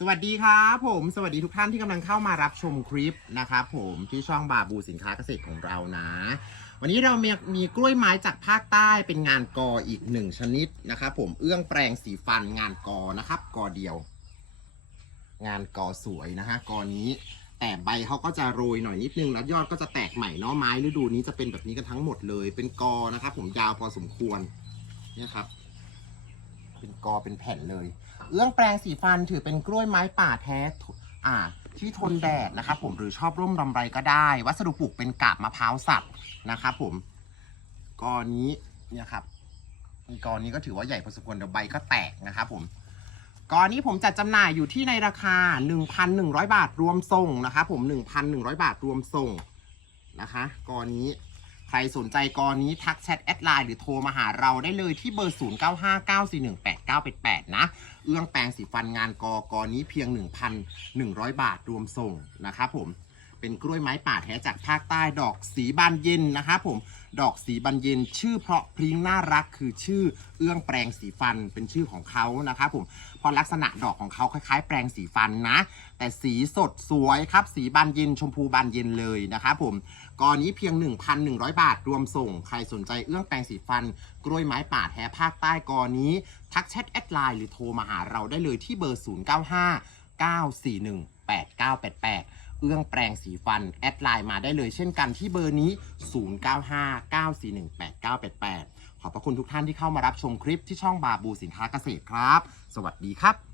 สวัสดีครับผมสวัสดีทุกท่านที่กำลังเข้ามารับชมคลิปนะครับผมที่ช่องบาบูสินค้าเกษตรของเรานะ วันนี้เรามีมีกล้วยไม้จากภาคใต้เป็นงานกออีกหนึ่งชนิดนะครับผมเอื้องแปลงสีฟันงานกอนะครับกอเดียว งานกอสวยนะฮะกอนี้ แต่ใบเขาก็จะโรยหน่อยนิดนึงแล้วยอดก็จะแตกใหม่เนาะไม้ฤดูนี้จะเป็นแบบนี้กันทั้งหมดเลย เป็นกอนะครับผมยาวพอสมควรเนี่ยครับ เป็นกอเป็นแผ่นเลย เอื้องแปลงสีฟันถือเป็นกล้วยไม้ป่าแท้ทุอ่าที่ทนแดดนะครับผมหรือชอบร่มรำไรก็ได้ วัสดุปลูกเป็นกาบมะพร้าวสับนะครับผมกอนี้เนี่ยครับกอนี้ก็ถือว่าใหญ่พอสมควรเดี๋ยวใบก็แตกนะครับผมกอนี้ผมจัดจำหน่ายอยู่ที่ในราคา 1,100 บาทรวมส่งนะครับผม 1,100 บาทรวมส่งนะคะกอนี้ ใครสนใจกรนี้ทักแชทแอดไลน์หรือโทรมาหาเราได้เลยที่เบอร์ 0959418988 นะ เอื้องแปลงสีฟันงานกอกอนี้เพียง 1,100 บาทรวมส่งนะครับผม เป็นกล้วยไม้ป่าแท้จากภาคใต้ดอกสีบานเย็นนะครับผม ดอกสีบานเย็นชื่อเพราะพริ้งน่ารักคือชื่อเอื้องแปลงสีฟันเป็นชื่อของเขานะครับผมเพราะลักษณะดอกของเขาคล้ายๆ แปลงสีฟันนะ แต่สีสดสวยครับ สีบานเย็นชมพูบานเย็นเลยนะครับผมกอนนี้เพียง 1,100 บาทรวมส่ง ใครสนใจเอื้องแปลงสีฟัน กล้วยไม้ป่าแท้ภาคใต้กอนี้ ทักแชทแอดไลน์หรือโทรมาหาเราได้เลยที่เบอร์ 095 941 8988 เอื้องแปลงสีฟัน แอดไลน์มาได้เลยเช่นกันที่เบอร์นี้ 095 941 8988 ขอบพระคุณทุกท่านที่เข้ามารับชมคลิปที่ช่องบาบูสินค้าเกษตรครับ สวัสดีครับ